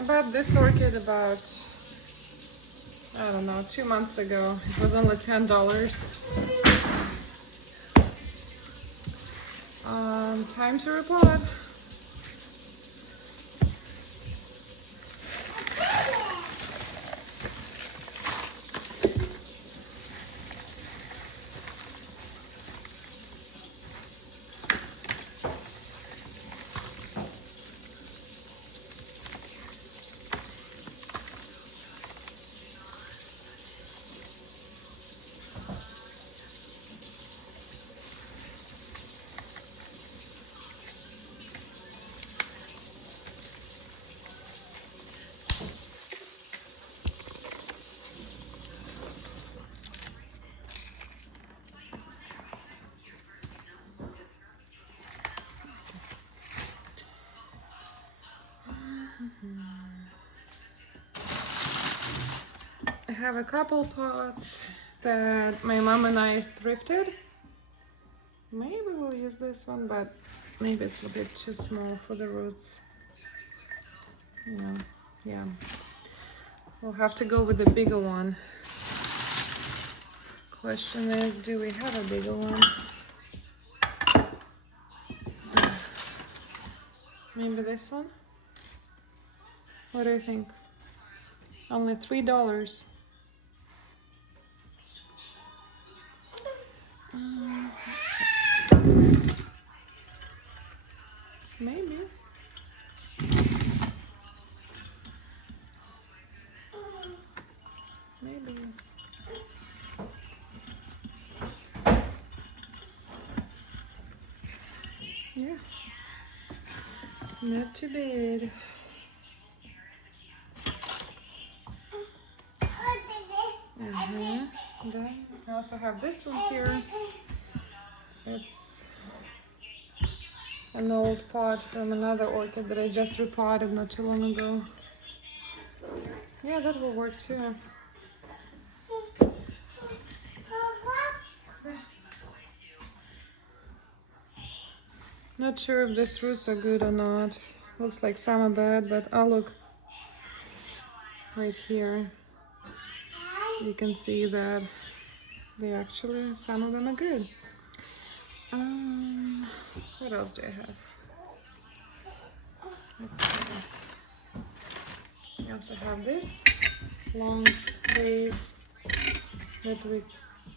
I bought this orchid about, I don't know, 2 months ago. It was only $10. Time to repot. I have a couple pots that my mom and I thrifted. Maybe we'll use this one, but maybe it's a bit too small for the roots. Yeah. We'll have to go with the bigger one. Question is, do we have a bigger one? Maybe this one? What do you think? Only $3. Maybe. Maybe. Yeah. Not too bad. Then I also have this one here. It's an old pot from another orchid that I just repotted not too long ago. Yeah, that will work too. Not sure if these roots are good or not. Looks like some are bad, but oh look, right here. You can see that they actually, some of them are good. What else do I have? Let's see. I also have this long vase that we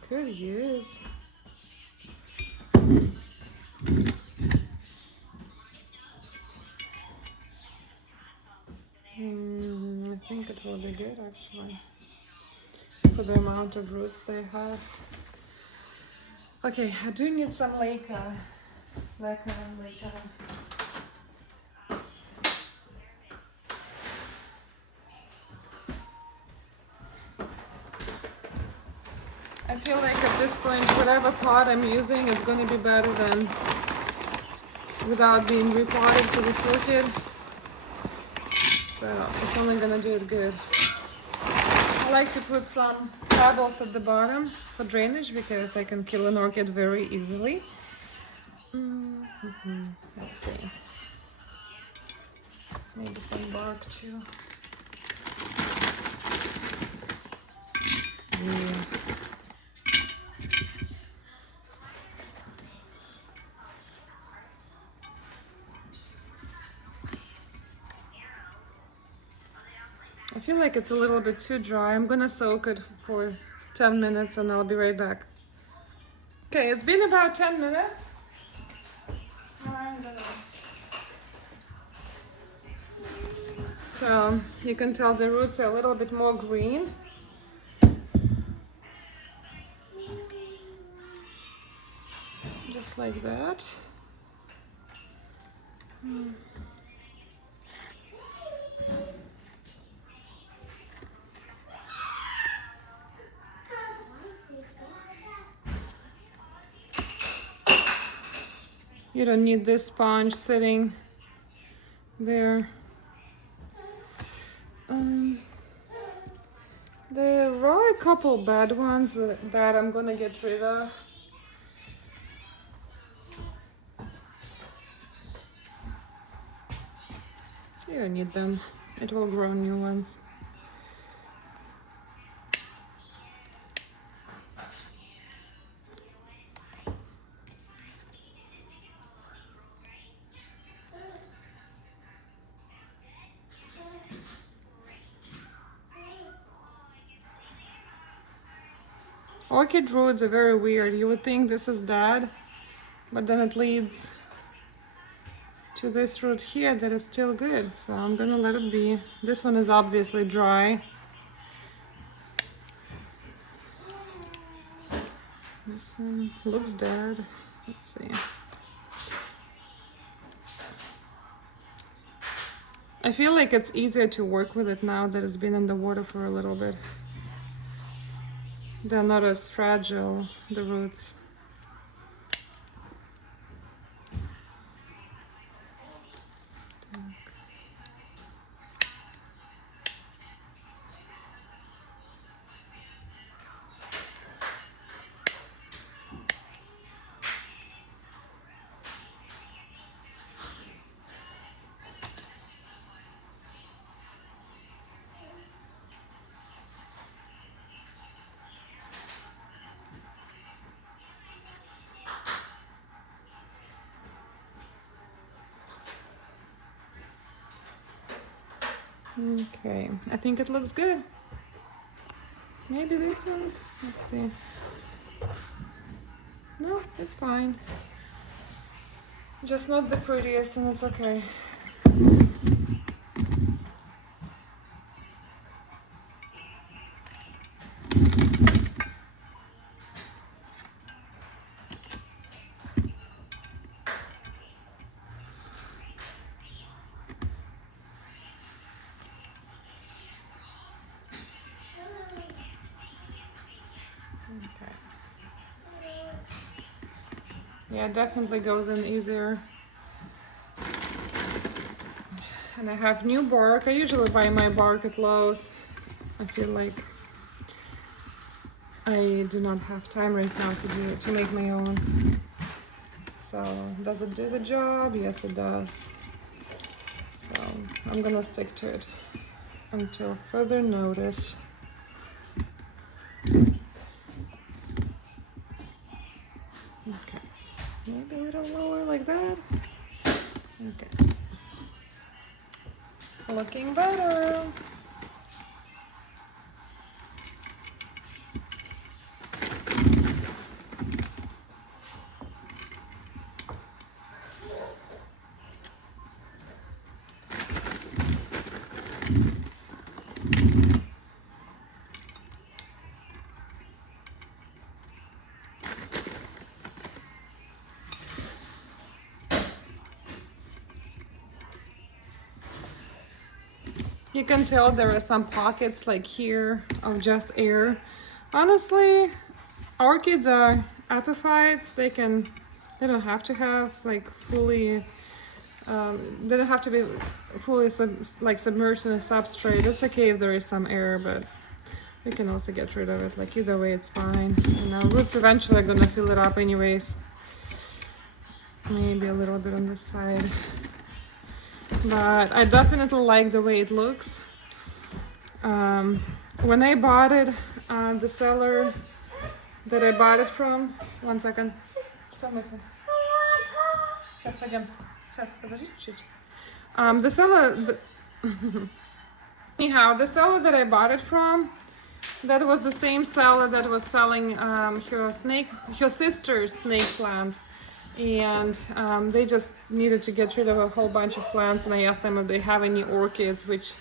could use. I think it will be good actually, for the amount of roots they have. Okay, I do need some LECA. LECA. I feel like at this point, whatever pot I'm using is going to be better than without being repotted for this orchid. So it's only going to do it good. I like to put some pebbles at the bottom for drainage because I can kill an orchid very easily. Let's see. Maybe some bark too. Yeah. I feel like it's a little bit too dry. I'm gonna soak it for 10 minutes and I'll be right back. Okay, it's been about 10 minutes. So you can tell the roots are a little bit more green. Just like that. You don't need this sponge sitting there. There are a couple bad ones that I'm gonna get rid of. You don't need them. it will grow new ones. Orchid roots are very weird. You would think this is dead, but then it leads to this root here that is still good. So I'm gonna let it be. This one is obviously dry. This one looks dead. Let's see. I feel like it's easier to work with it now that it's been in the water for a little bit. They're not as fragile, the roots. Okay, I think it looks good. Maybe this one, let's see. No, it's fine. Just not the prettiest, and it's okay. Yeah, it definitely goes in easier. And I have new bark. I usually buy my bark at Lowe's. I feel like I do not have time right now to make my own. So does it do the job? Yes, it does. So I'm gonna stick to it until further notice. Okay. Maybe a little lower like that. Okay. Looking better. You can tell there are some pockets like here of just air. Honestly, orchids are epiphytes. They don't have to have like fully, they don't have to be fully submerged in a substrate. It's okay if there is some air, but we can also get rid of it. Like either way, it's fine. And our roots eventually are gonna fill it up anyways. Maybe a little bit on this side. But I definitely like the way it looks. When I bought it, the seller that I bought it from, one second. The seller, anyhow, the seller that I bought it from, that was the same seller that was selling her sister's snake plant. And they just needed to get rid of a whole bunch of plants, and I asked them if they have any orchids, which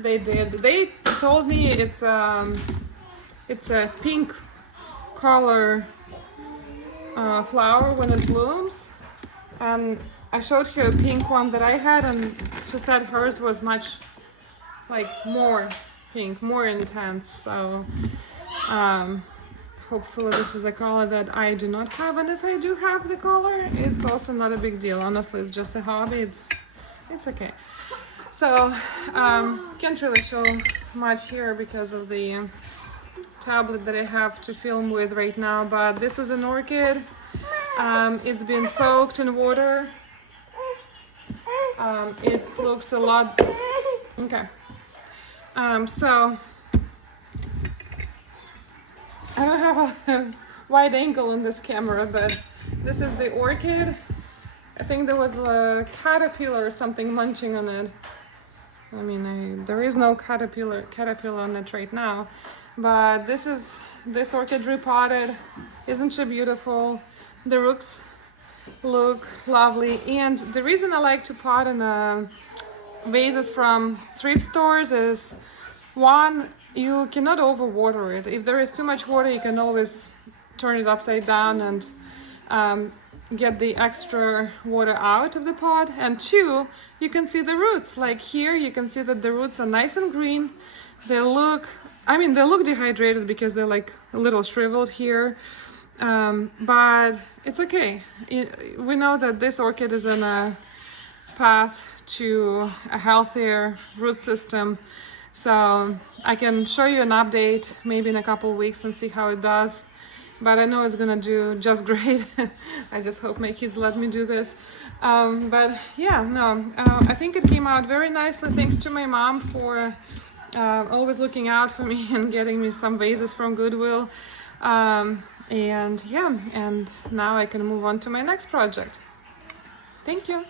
they did. They told me it's a pink color flower when it blooms, and I showed her a pink one that I had, and she said hers was much like more pink, more intense. So hopefully this is a color that I do not have, and if I do have the color, it's also not a big deal. Honestly, it's just a hobby. It's okay. So can't really show much here because of the tablet that I have to film with right now, but this is an orchid. It's been soaked in water. It looks a lot, okay. So I don't have a wide angle on this camera, but this is the orchid. I think there was a caterpillar or something munching on it. I mean, there is no caterpillar on it right now, but this orchid repotted. Isn't she beautiful? The roots look lovely, and the reason I like to pot in vases from thrift stores is, one, you cannot overwater it. If there is too much water, you can always turn it upside down and get the extra water out of the pot. And two, you can see the roots. Like here, you can see that the roots are nice and green. They look dehydrated because they're like a little shriveled here. But it's okay. We know that this orchid is on a path to a healthier root system. So I can show you an update maybe in a couple of weeks and see how it does. But I know it's gonna do just great. I just hope my kids let me do this. But yeah, no, I think it came out very nicely. Thanks to my mom for always looking out for me and getting me some vases from Goodwill. And yeah, and now I can move on to my next project. Thank you.